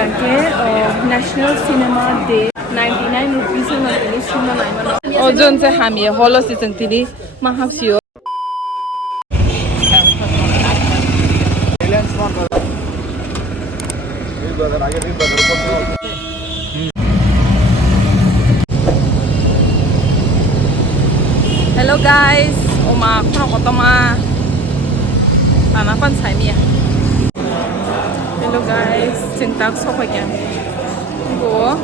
Bangke National Cinema Day 99 rupees na tini cinema nai mano ojon se hami holo season tini mahapsio Hello guys, oma kono kotoma anapan sai mia. Hello guys, cintak sok aja. Go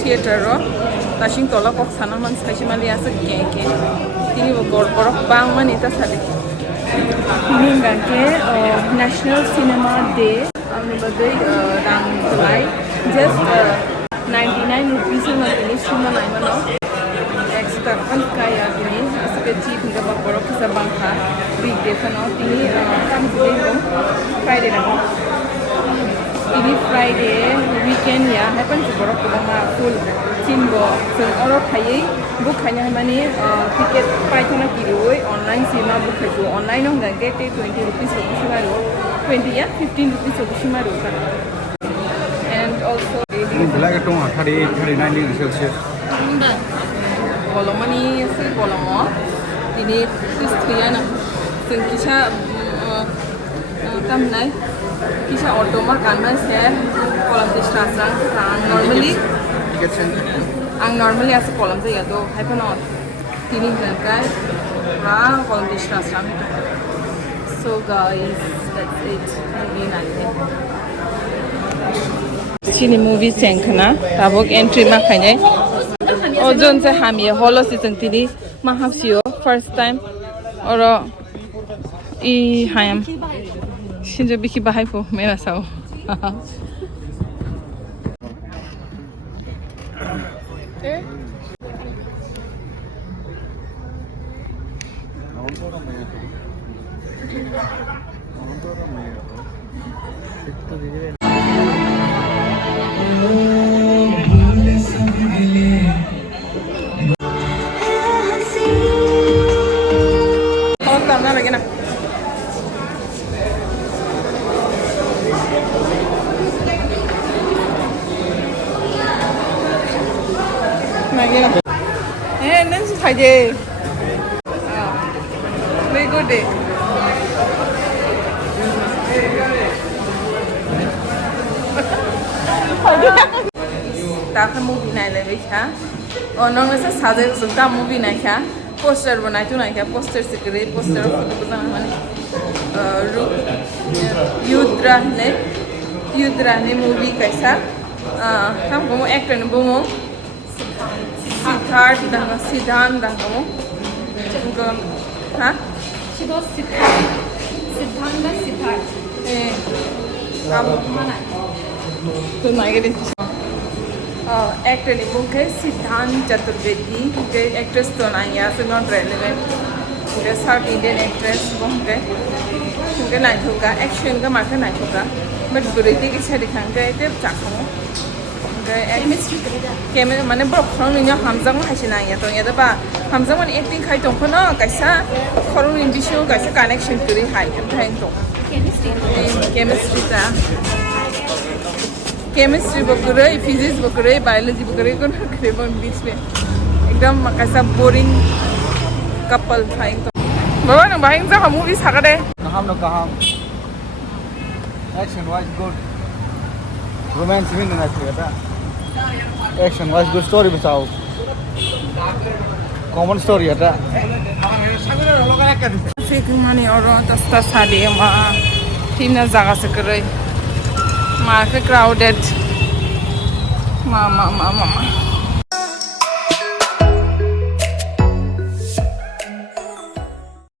theater ro, tasing tola kok sana man sai mali asa ke. Ini bor bang man ita sale. Ini bangke National Cinema Day. Ami badai dang tulai just 99 rupees na ini cinema nai mano. Extra kan kaya ini asal cheap nggak berborok kisah bangka weekday sana ini kami sudah itu Friday nak ini Friday weekend ya happen seborok kita full cingo so orang kaya book hanya mana tiket paitona kiri online cinema book itu online orang nggak get 20 rupees lebih semaru 20 ya 15 rupees lebih semaru kan and also ini belakang itu 39 Celsius Kolomani si kolomo ini Christiana sing kisah tamnai kisah otomar kangen saya kolam distrasang normally as kolam saya tu hypnoid ini bangkai kolam distrasang so guys that's it movie nanti sini movie sengkana tabok entry makanya ojon se hami holo season tini mahapsio first time oro I hayam sinjo biki bahai po mera sao nanti saja. Very good day. Thakur movie naik lagi kah? Orang nasi sahaja suka movie naik kah? Poster बनाई तो नाई क्या poster से करे poster photo बना माने Yudhra ने movie कैसा हम को actor ने बोमो Siddharth dah kamu juga हाँ Siddharth kamu mana tu naik ke actor ni bukan Siddharth Chaturvedi ke actress tu naik ya so not relevant ke South Indian actress bukan naik tu ka action ka macam naik tu ka but berarti kita dikhang ke itu cakap Kami mana berkorong ni hamzang macam ni ya, tu ya, tapi hamzang mana acting kai tu pun na, kaisa korong ni bisyo kaisa connection kiri hai, macam tu. Chemistry bukan, physics bukan, biology bukan, kau nak kiri pun bisme. Ekdam kaisa boring couple hai tu. Bawa nak bahing tu kamu bis hak ada. Kaham. Action was good. Romance भी नहीं चाहिए था Action was good story बताओ Common story है था Fake money orang tas hari mah tina jaga sekerai, market crowded, mama.